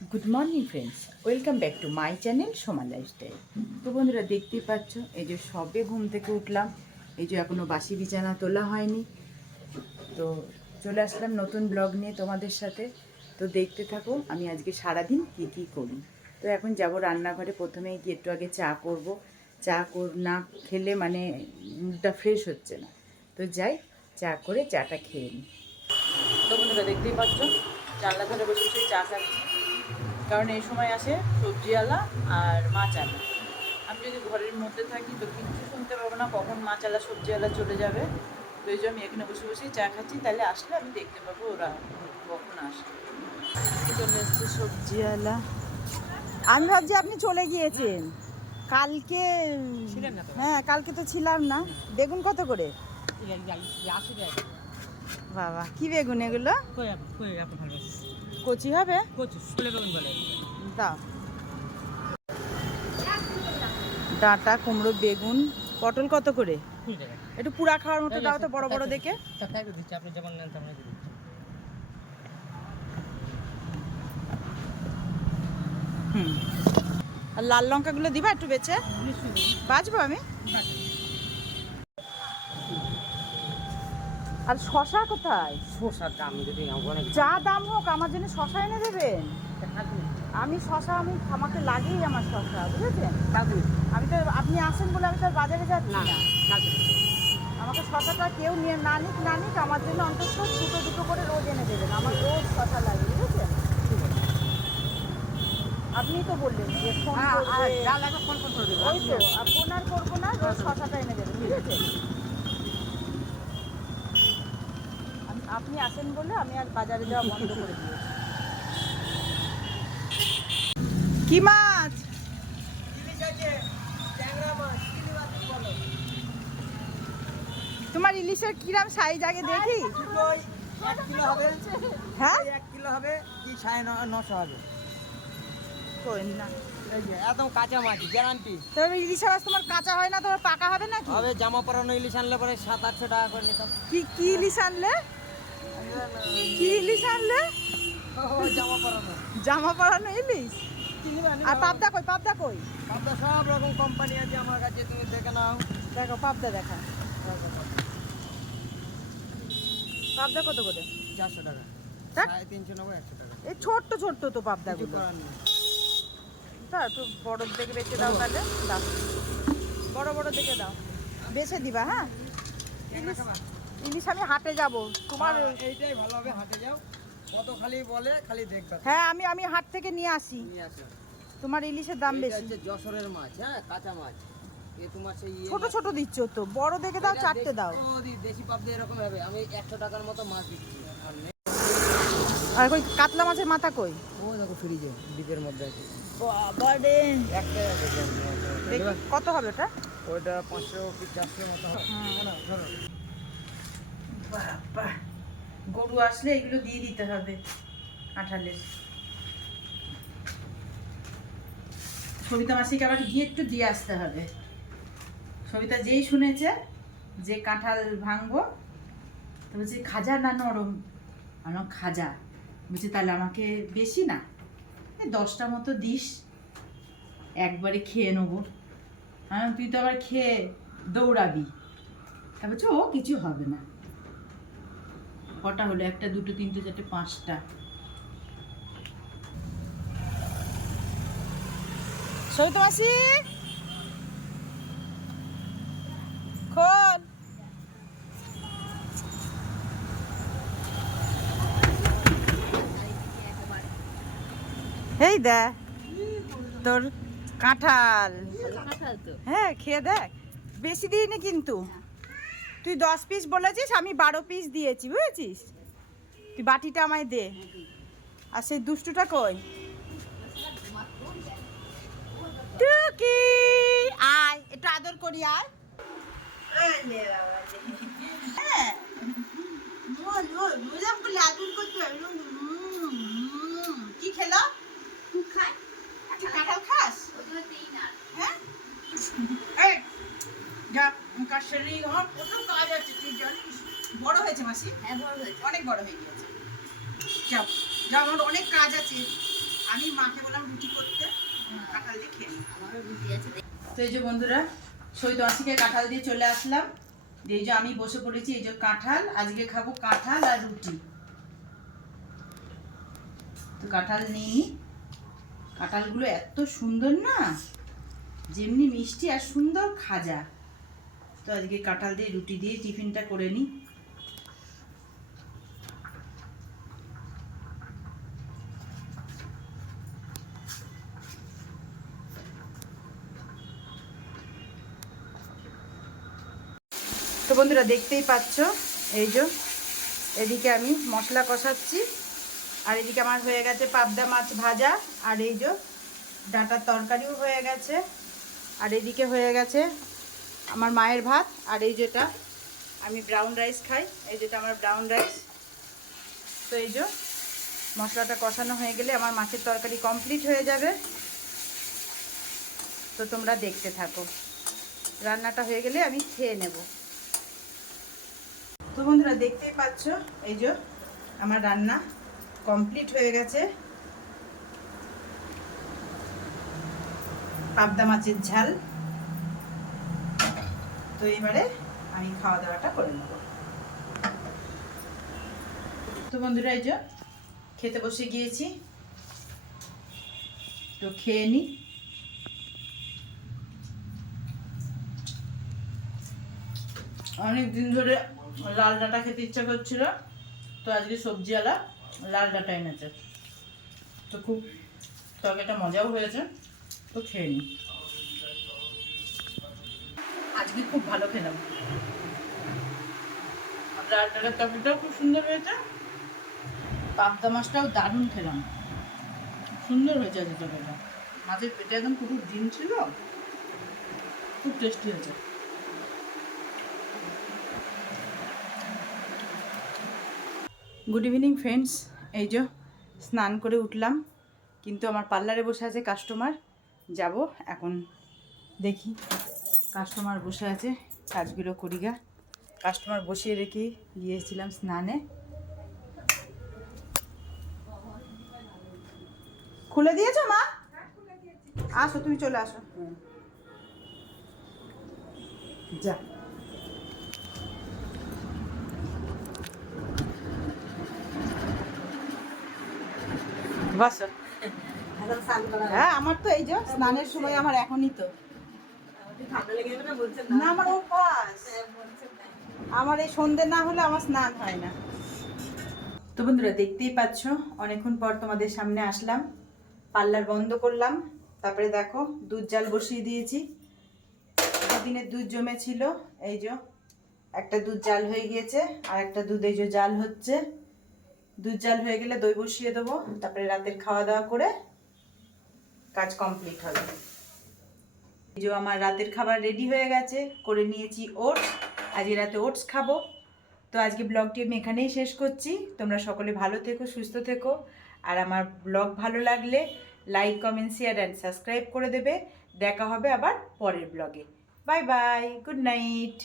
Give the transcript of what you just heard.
Good morning friends, welcome back to my channel Soma lifestyle. তো বন্ধুরা, দেখতেই পাচ্ছ এই যে সবে ঘুম থেকে উঠলাম, এই যে এখনও বাসি বিছানা তোলা হয়নি। তো চলে আসলাম নতুন ব্লগ নিয়ে তোমাদের সাথে। তো দেখতে থাকো আমি আজকে সারাদিন কী কী করি। তো এখন যাব রান্নাঘরে, প্রথমেই গিয়ে একটু আগে চা করব। না খেলে মানে মুডটা ফ্রেশ হচ্ছে না। তো যাই, চা করে চাটা খেয়ে নিই। তো বন্ধুরা, দেখতেই পাচ্ছ জানলা ধরে বসে বসে চা খাচ্ছি, কারণ এই সময় আসে সবজিওয়ালা আর মাছওয়ালা। আমি যদি ঘরের মধ্যে থাকি তো কিচ্ছু শুনতে পাবো না কখন মাছওয়ালা সবজিওয়ালা চলে যাবে। তো এই যে আমি এখানে বসে বসেই চা খাচ্ছি, তাহলে আসলে আমি দেখতে পাবো ওরা কখন আসে। চলে এসছে সবজিওয়ালা। আমি ভাবছি আপনি চলে গিয়েছেন কালকে। হ্যাঁ, কালকে তো ছিলাম না। বেগুন কত করে? বাবা, কি বেগুন এগুলো? কচি হবে? দাও। ডাঁটা, কুমড়ো, বেগুন, পটল কত করে? একটু পুরা খাওয়ার মতো দাও তো, বড় বড় দেখে। হুম, আর লাল লঙ্কাগুলো দিবা একটু বেচে, বাঁচবো আমি। আর শশা কোথায়? শসার দাম যদি অনেক যা দাম হোক আমার জন্য শশা এনে দেবেন। আমি আমাকে লাগেই আমার শশা, বুঝেছেন? আমি তো আপনি আসেন বলে আমি তো আর বাজারে যাচ্ছি না। আমাকে শশাটা কেউ নিয়ে না নিক আমার জন্য অন্তত দুটো করে রোজ এনে দেবেন। আমার রোজ শশা লাগে, বুঝেছেন? আপনি তো বললেন যে ফোন করবে, ওই তো ফোন আর করবো না, রোজ শশাটা এনে দেবেন, বুঝেছেন? আপনি আসেন বলে আমি আর বাজারে যাওয়া বন্ধ করে দিয়েছি। কি মাছ? তোমার ইলিশের কিরাম সাইজ আগে দেখি। 1 কিলো হবে। হ্যাঁ, 1 কিলো হবে কি 950 হবে। কই না, এই যে একদম কাঁচা মাছ গ্যারান্টি। তবে ইলিশের মাছ তোমার কাঁচা হয় না, তোমার পাকা হবে নাকি? হবে, জামা পরানো ইলিশ আনলে পরে 700-800 টাকা করে নিতাম। কি ইলিশ আনলে? কি ইলিশ আনলে? জামা পরানো ইলিশ। আর পাবদা কই? পাবদা সব রকম কোম্পানি আছে আমার কাছে, তুমি দেখে নাও। দেখো, পাবদা দেখা। পাবদা কত করে? 400 টাকা, দেখ। 350 নেবো, 100 টাকা। এই ছোট্ট তো পাবদাগুলো। তা একটু বড় দেখে বেছে দাও তাহলে। দাও, বড় দেখে দাও, বেছে দিবা। হ্যাঁ, ইলিশ আমি হাটে যাব তোমার। এইটাই ভালো হবে, হাটে যাও, কত খালি বলে, খালি দেখবা। হ্যাঁ, আমি হাট থেকে নিয়ে আসি। তোমার ইলিশের দাম বেশি। যশোরের মাছ, হ্যাঁ, কাঁচা মাছ। তোমার সেই ছোট দিচ্ছ তো, বড় দেখে দাও, 4টে দাও। দেশি পাবদা এরকম হবে। আমি 100 টাকার মতো মাছ দিচ্ছি। আর কই কাতলা মাছের মাথা কই? ও দেখো ফ্রিজে ডিপের মধ্যে আছে। বাবা রে, একটাই আছে। দেখি কত হবে ওটা? ওইটা 500 কি 400 মতো হবে। বাবা, গরু আসলে এগুলো দিয়ে দিতে হবে কাঁঠালের। সবিতা মাসিকে আবার গিয়ে একটু দিয়ে আসতে হবে। সবিতা যেই শুনেছে যে কাঁঠাল ভাঙবো, তো বলছে খাজা না নরম? আমার খাজা। বলছে তাহলে আমাকে বেশি না, 10টা মতো দিস, একবারে খেয়ে নেবো। হ্যাঁ, তুই তো আবার খেয়ে দৌড়াবি। তা বলছে ও কিছু হবে না। কটা হলো? 1, 2, 3, 4, 5টা। সবিতা মাসি, খোল। এই দে তোর কাঁঠাল। হ্যাঁ, খেয়ে দেখ। বেশি দিইনি কিন্তু। তুই 10 পিস বলেছিস, আমি 12 পিস দিয়েছি, বুঝেছিস? তুই বাটিটা আমায় দে। আর সেই দুষ্টুটা কই? টুকি, আয় একটু আদর করি, আয়। হ্যাঁ, কি খেলো? কাঁঠাল খাস? হ্যাঁ, এই যা, মুখার শরীর আমার প্রচুর কাজ আছে, তুই জানিস? বড় হয়েছে মাসি? হ্যাঁ, বড় হয়েছে, অনেক বড় হয়ে গিয়েছে। যাও যাও, আমার অনেক কাজ আছে, আমি মাকে বললাম রুটি করতে, কাঁঠাল দিয়ে খেয়ে নিই। আমারও রুটি আছে। তো এই যে বন্ধুরা, সৈত আশিকে কাঁঠাল দিয়ে চলে আসলাম। এই যে আমি বসে পড়েছি, এই যে কাঁঠাল, আজকে খাবো কাঁঠাল আর রুটি। তো কাঁঠাল নিই, কাঁঠালগুলো এত সুন্দর না, যেমনি মিষ্টি আর সুন্দর খাজা। তো আজকে কাঁঠাল দিয়ে রুটি দিয়ে টিফিনটা করে নিই। তো বন্ধুরা দেখতেই পাচ্ছ, এই যে এদিকে আমি মশলা কষাচ্ছি, আর এদিকে আমার হয়ে গেছে পাবদা মাছ ভাজা, আর এই যে ডাঁটার তরকারিও হয়ে গেছে, আর এদিকে হয়ে গেছে আমার মায়ের ভাত, আর এই যেটা আমি ব্রাউন রাইস খাই, এই যেটা আমার ব্রাউন রাইস। তো এই যে মশলাটা কষানো হয়ে গেলে আমার মাছের তরকারি কমপ্লিট হয়ে যাবে। তো তোমরা দেখতে থাকো, রান্নাটা হয়ে গেলে আমি খেয়ে নেব। তো বন্ধুরা দেখতেই পাচ্ছ, এই যে আমার রান্না কমপ্লিট হয়ে গেছে। পাবদা মাছের ঝাল। তো এবারে আমি খাওয়া দাওয়াটা করে নেব। তো বন্ধুরা এই যে খেতে বসে গিয়েছি, তো খেয়ে নিই। অনেক দিন ধরে লাল ডাঁটা খেতে ইচ্ছা করছিল, তো আজকে সবজিওয়ালা লাল ডাঁটা এনেছে, তো খুব তরকারিটা মজাও হয়েছে, তো খেয়ে নিই। আজকে খুব ভালো খেলাম, লাল ডাঁটার তরকারিটাও খুব সুন্দর হয়েছে, পাবদা মাছটাও দারুণ খেলাম, সুন্দর হয়েছে আজকে তরকারিটা। মাছের পেটে একদম পুরো ডিম ছিল, খুব টেস্টি হয়েছে। গুড ইভিনিং ফ্রেন্ডস, এই যে স্নান করে উঠলাম, কিন্তু আমার পার্লারে বসে আছে কাস্টমার, যাব এখন দেখি। কাস্টমার বসে আছে, কাজগুলো করি গা। কাস্টমার বসিয়ে রেখে গিয়েছিলাম স্নানে। খুলে দিয়েছো মা? আসো, তুমি চলে আসো। যা, বসো। হ্যাঁ, আমার তো এই যে স্নানের সময় আমার এখনই তো না, আমার অভ্যাস, আমার এই সন্ধে না হলে আমার স্নান হয় না। তো বন্ধুরা দেখতেই পাচ্ছ, অনেকক্ষণ পর তোমাদের সামনে আসলাম, পার্লার বন্ধ করলাম, তারপরে দেখো দুধ জাল বসিয়ে দিয়েছি। দুদিনের দুধ জমেছিল, এই যে একটা দুধ জাল হয়ে গিয়েছে, আর একটা দুধ এই যে জাল হচ্ছে। দুধ জাল হয়ে গেলে দই বসিয়ে দেবো, তারপরে রাতের খাওয়া দাওয়া করে কাজ কমপ্লিট হবে। এই যে আমার রাতের খাবার রেডি হয়ে গেছে, করে নিয়েছি ওটস, আজকে রাতে ওটস খাবো। তো আজকে ব্লগটি আমি এখানেই শেষ করছি। তোমরা সকলে ভালো থেকো, সুস্থ থেকো, আর আমার ব্লগ ভালো লাগলে like, comment, share and subscribe করে দেবে। দেখা হবে আবার পরের ব্লগে। Bye bye, good night.